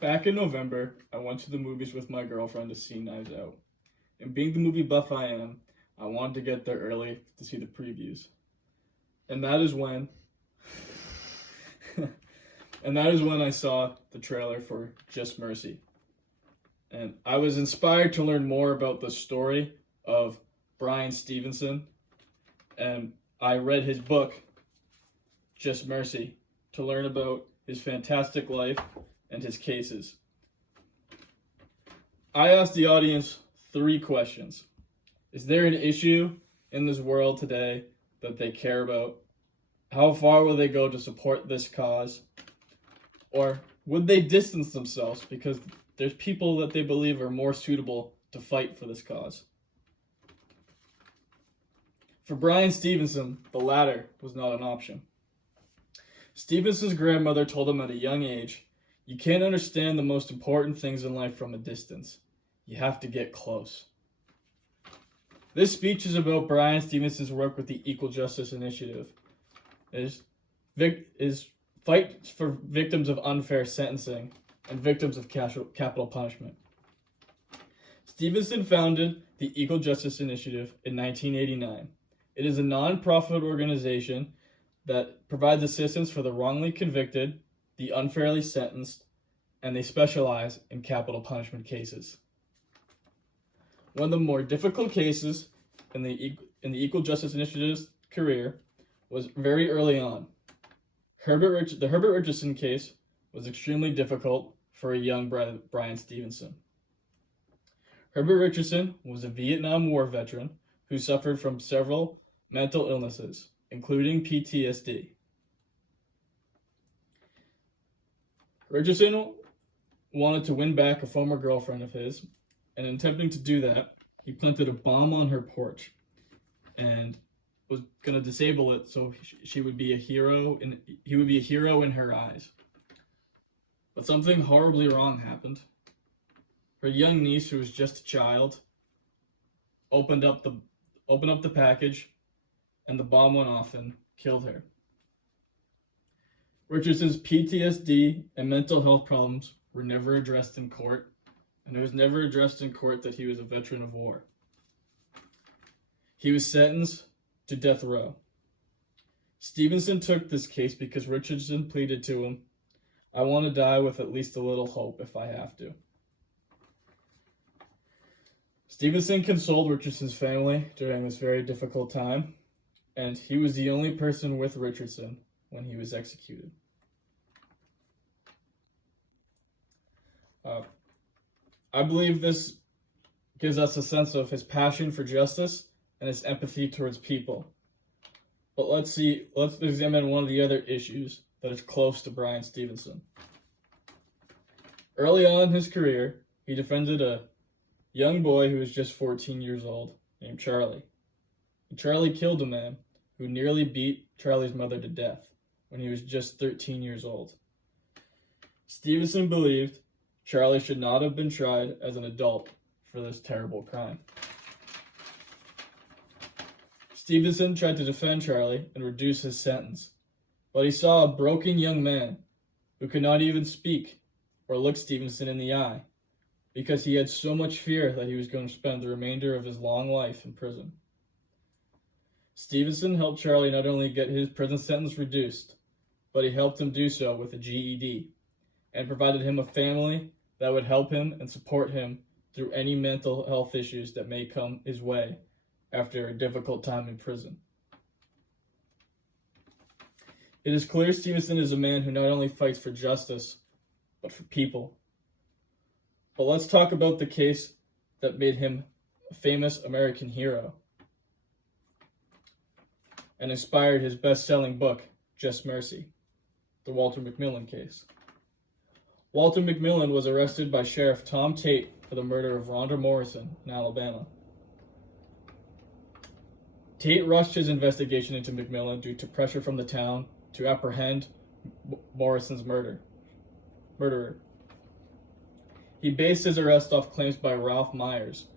Back in November, I went to the movies with my girlfriend to see Knives Out. And being the movie buff I am, I wanted to get there early to see the previews. And that is when I saw the trailer for Just Mercy. And I was inspired to learn more about the story of Bryan Stevenson, and I read his book, Just Mercy, to learn about his fantastic life and his cases. I asked the audience 3 questions. Is there an issue in this world today that they care about? How far will they go to support this cause? Or would they distance themselves because there's people that they believe are more suitable to fight for this cause? For Bryan Stevenson, the latter was not an option. Stevenson's grandmother told him at a young age, "You can't understand the most important things in life from a distance. You have to get close." This speech is about Bryan Stevenson's work with the Equal Justice Initiative. Is fight for victims of unfair sentencing and victims of capital punishment. Stevenson founded the Equal Justice Initiative in 1989. It is a non-profit organization that provides assistance for the wrongly convicted, the unfairly sentenced, and they specialize in capital punishment cases. One of the more difficult cases in the Equal Justice Initiative's career was very early on. The Herbert Richardson case was extremely difficult for a young Bryan Stevenson. Herbert Richardson was a Vietnam War veteran who suffered from several mental illnesses, including PTSD. Richardson wanted to win back a former girlfriend of his, and in attempting to do that, he planted a bomb on her porch and was going to disable it so she would be a hero and he would be a hero in her eyes. But something horribly wrong happened. Her young niece, who was just a child, opened up the package, and the bomb went off and killed her. Richardson's PTSD and mental health problems were never addressed in court, and it was never addressed in court that he was a veteran of war. He was sentenced to death row. Stevenson took this case because Richardson pleaded to him, "I want to die with at least a little hope if I have to." Stevenson consoled Richardson's family during this very difficult time, and he was the only person with Richardson when he was executed. I believe this gives us a sense of his passion for justice and his empathy towards people. But let's examine one of the other issues that is close to Bryan Stevenson. Early on in his career, he defended a young boy who was just 14 years old, named Charlie. And Charlie killed a man who nearly beat Charlie's mother to death when he was just 13 years old. Stevenson believed Charlie should not have been tried as an adult for this terrible crime. Stevenson tried to defend Charlie and reduce his sentence, but he saw a broken young man who could not even speak or look Stevenson in the eye because he had so much fear that he was going to spend the remainder of his long life in prison. Stevenson helped Charlie not only get his prison sentence reduced, but he helped him do so with a GED and provided him a family that would help him and support him through any mental health issues that may come his way after a difficult time in prison. It is clear Stevenson is a man who not only fights for justice, but for people. But let's talk about the case that made him a famous American hero and inspired his best-selling book, Just Mercy, the Walter McMillan case. Walter McMillan was arrested by Sheriff Tom Tate for the murder of Rhonda Morrison in Alabama. Tate rushed his investigation into McMillan due to pressure from the town to apprehend Morrison's murderer. He based his arrest off claims by Ralph Myers,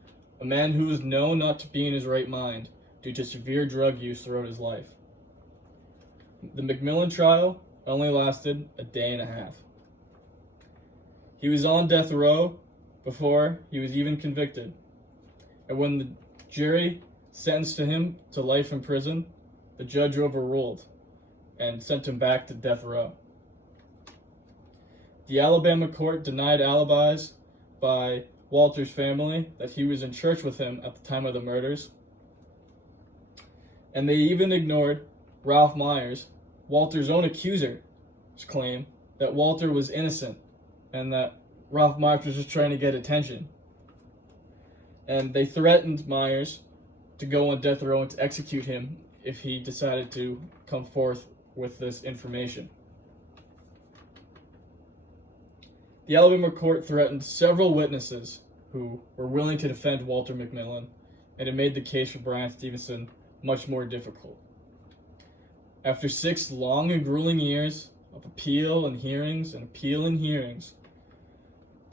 a man who was known not to be in his right mind due to severe drug use throughout his life. The McMillan trial only lasted a day and a half. He was on death row before he was even convicted. And when the jury sentenced him to life in prison, the judge overruled and sent him back to death row. The Alabama court denied alibis by Walter's family that he was in church with him at the time of the murders. And they even ignored Ralph Myers, Walter's own accuser's claim that Walter was innocent and that Ralph Myers was just trying to get attention. And they threatened Myers to go on death row and to execute him if he decided to come forth with this information. The Alabama court threatened several witnesses who were willing to defend Walter McMillan, and it made the case for Bryan Stevenson much more difficult. After 6 long and grueling years of appeal and hearings,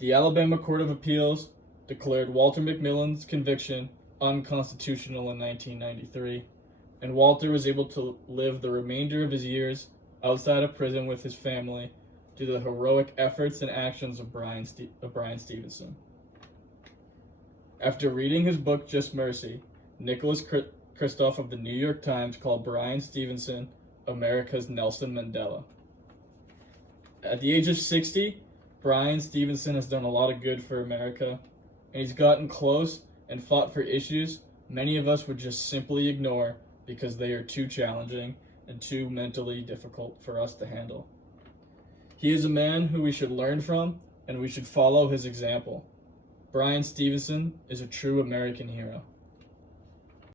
the Alabama Court of Appeals declared Walter McMillan's conviction unconstitutional in 1993, and Walter was able to live the remainder of his years outside of prison with his family due to the heroic efforts and actions of Bryan Stevenson. After reading his book Just Mercy, Nicholas Kristof of the New York Times called Bryan Stevenson America's Nelson Mandela. At the age of 60, Bryan Stevenson has done a lot of good for America, and he's gotten close and fought for issues many of us would just simply ignore because they are too challenging and too mentally difficult for us to handle. He is a man who we should learn from, and we should follow his example. Bryan Stevenson is a true American hero.